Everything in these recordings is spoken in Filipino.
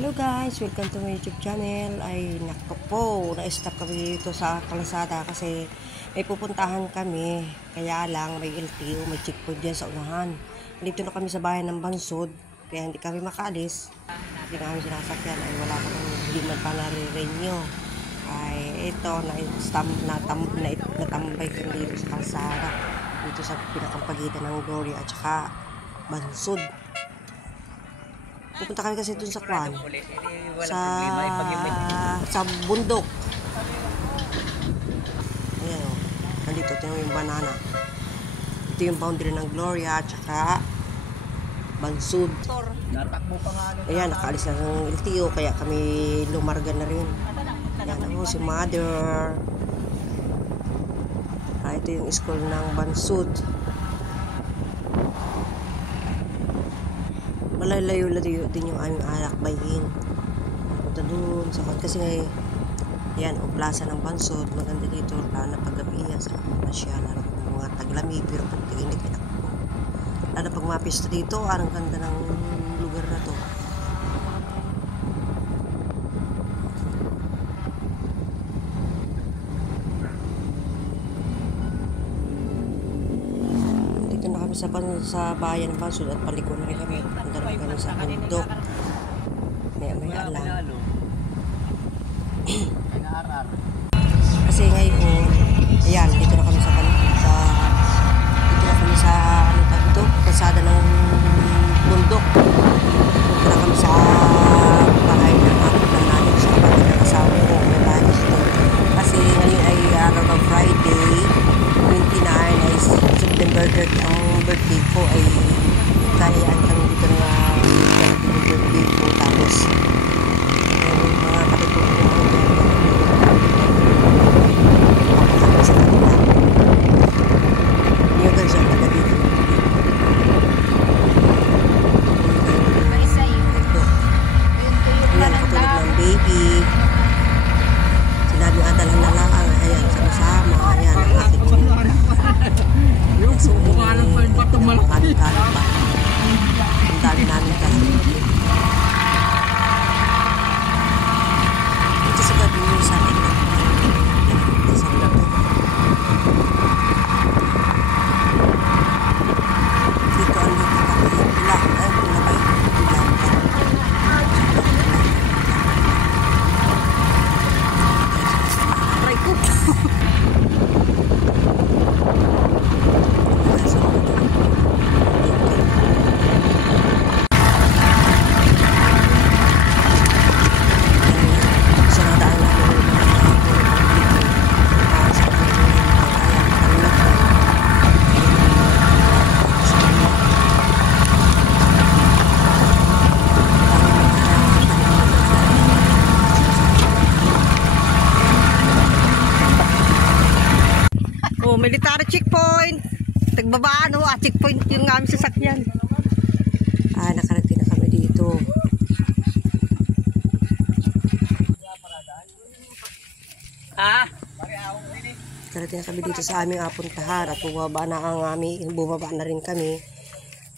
Hello guys, welcome to my YouTube channel. Ay nako po, na-stop kami dito sa kalsada kasi may pupuntahan kami. Kaya lang may LTO, may checkpoint dyan sa unahan. Dito na kami sa bayan ng Bansod, kaya hindi kami makaalis. Hindi na kami sinasakyan, ay wala kami, hindi man pa nare-renew. Ay ito, natambay kami dito sa kalsada, dito sa pinakampagitan ng Gloria at saka Bansod. Pupunta kami kasi dun sa Kwan, sa bundok. Ayan o, nandito, tingnan yung banana. Ito yung boundary ng Gloria at saka Bansod. Ayan, nakaalis na ng LTO, kaya kami lumarga na rin. Ayan o, si Mother. Ito yung school ng Bansod. Malalayo-layo din yung aming alakbayin. Punta dun sa kasi ngayon, yan, o plaza ng Bansod, maganda dito, lalo na paggabi yan, sarap masya, lalo ng mga taglami, pero pag tiginit, lalo pag mga pista dito, ang ganda ng lugar na to. Sa bayan ng Bansod at paliko na rin kami. Punta na kami sa bundok. Maya lang. Kasi ngayon, ayan, dito na kami sa ano tawag dito, kalsada ng bundok. Punta na kami sa bahay ng namin sa kapatid ng asawa ko. May bahay dito. Kasi ngayon ay araw ng Friday, 29 ay September 30 ang birthday ko, ay kayaan kami dito na yung birthday ko. Tapos yung mga kapitulong ko sa kanila yung guys ang taga dito ayan, katulad ng baby, sinabi ata lang na lang, ayan, sama-sama, ayan, ang aking yung bukalan pa yung batong malaki. Ang dami namin kasi. Ito sa gabi yung sa akin na dito ang dito kapag yung pula. Ay, pula ba yung pula? Aray ko! Military checkpoint. Tagbabaan o, checkpoint yung aming sasakyan. Nakarating na kami dito. Nakarating na kami dito sa aming apuntahan at bumaba na rin kami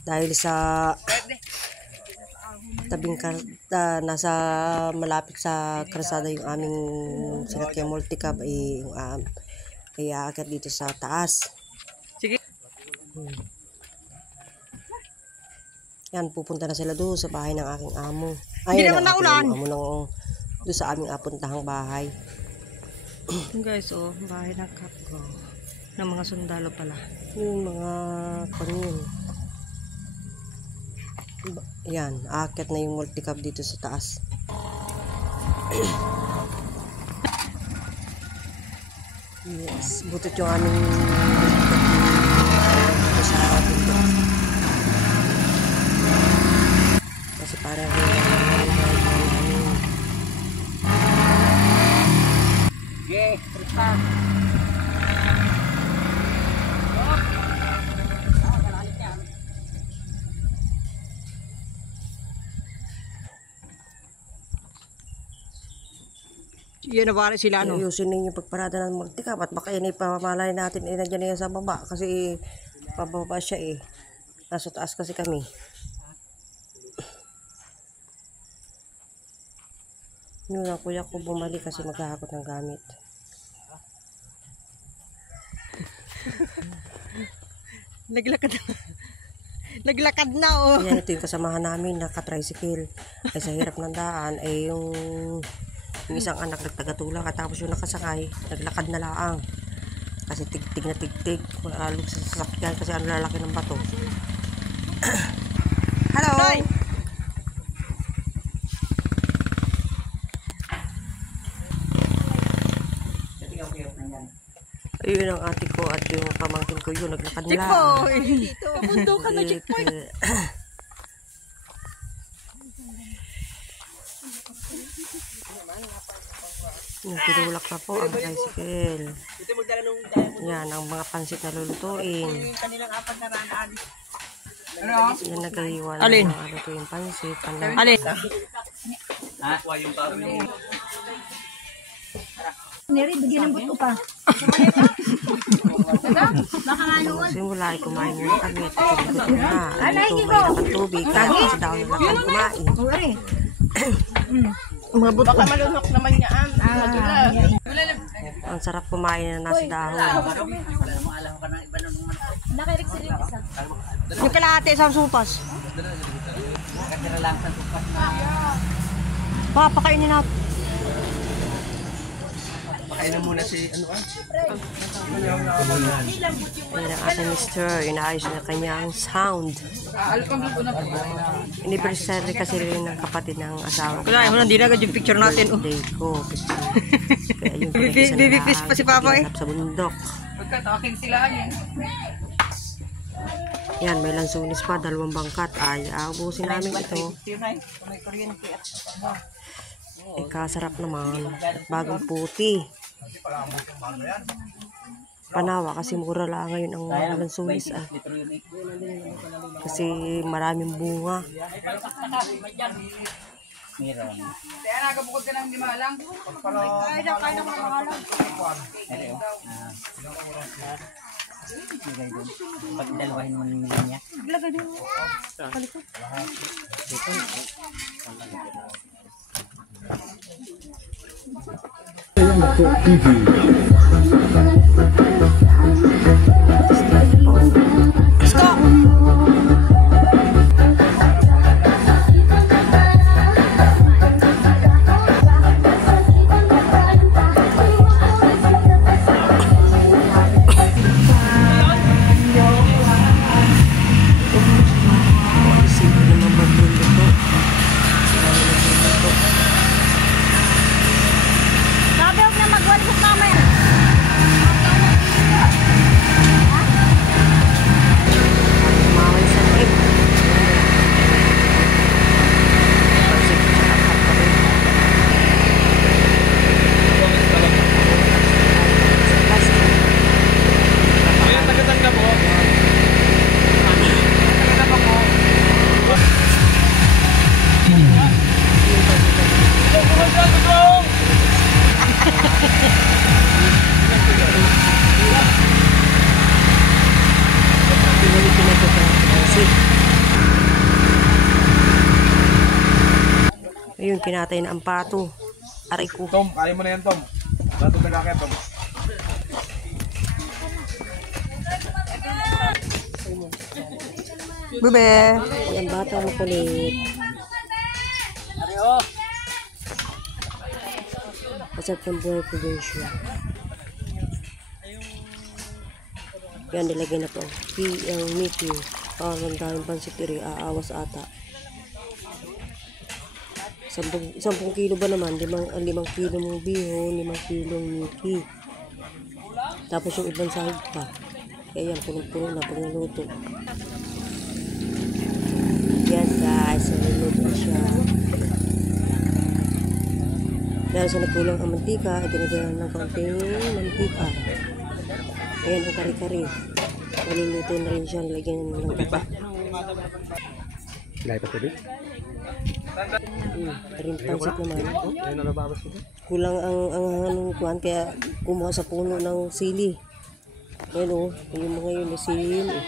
dahil sa tabing nasa malapit sa kalsada yung aming sinakyan multicab ay kaya akit dito sa taas. Sige. Yan, pupunta na sila doon sa bahay ng aking amo. Ay, ng aking amo doon sa aming apuntahang bahay. Guys, bahay ng kap ko. Ng mga sundalo pala. Yung mga kanin. Yan, akit na yung multicab dito sa taas. Yes, butot yung aming dito sa bundok. Kasi parang yes, prita. Yan na pare sila ano. Ayusin ninyo pagparada ng multicab at baka yan ipamalay natin nandiyan yan sa baba kasi pababa siya nasa taas kasi kami. Yun ang kuya ko bumalik kasi maghahakot ng gamit. Naglakad na. Naglakad na, oh. Yan, ito yung kasamahan namin, naka-tricycle. Ay sa hirap ng daan, ay yung isang anak nagtagatulak at tapos yung nakasakay, naglakad na laang. Kasi tigtig na tigtig, alog sa sasakyan kasi ang lalaki ng bato. Hello! Toy! Ayun ang ate ko at yung pamangkin ko yun, naglakad na laang. Checkpoint! Dito, kabundo ka na checkpoint. Yung tinulak na po ang tricycle. Yan ang mga pansit na lulutuin. Yan nagkahiwa na Alin? mga lutuin pansit. Alin? Neri, bigyan ng buto pa. Simula ay kumain muna kami at ito na. Ito may lakad tubig. Kahit sa daw yung lakad kumain. Mga buto. Baka malunok naman yan. Ang sarap kumain na nasa dahon. Yung kalahati sa supas. Papakainin natin. Pakainin muna si ano Ayan ang ating mister. Inaayos na kanyang sound. Anniversary kasi rin ng kapatid ng asawa ko. Kaya mo lang, di na agad yung picture natin. Oh. Birthday ko. Kaya yung pinag-isa na Bibipis pa si Papa eh. pinap sa bundok. Pagkataking sila yan. Yan, may lansunis pa, 2 bangkat. Ay, abusin namin ito. May kuryente at Kasarap naman. Bagong puti. Panawa kasi mura lang ngayon ang lansunis. Kasi maraming bunga. Meron. kaya nagabukod ka ng limalang. Kaya na mga alam. Lagay doon. Pag dalawahin mo ng linya. Lagay din. Sabi huwag na magwalbok mamaya. Maway sa tip. Pansip sa kapatid. Ayun, kinatay na ang pato. Aray ko. Tom, kaya mo na yan, Tom. Bato nagkakaya, Tom. Bube. Ang bata makulit. Kasap ng buhay probinsya. Yan, nilagay na to. Ang Mickey. Ang daming pansitiri. Aawas ata. 10 kilo ba naman? 5 kilo mong bihon, 5 kilong Mickey. Tapos yung ibang sahig pa. Kaya yan, punong-puno na pag naluto. Yan guys, naluto na siya. Dahil sa nagkulang ang mantika, dinagyan ng kaunting mantika. Ayan ang kari-kari. Maluluto na rin siya, lagyan ng kata. Gaya pa tubig? Rin pansit naman. Ayun na nababas ko. Kulang ang kuhan, kaya kumuha sa puno ng sili. Ayan o, yung mga yun, may sili yun eh.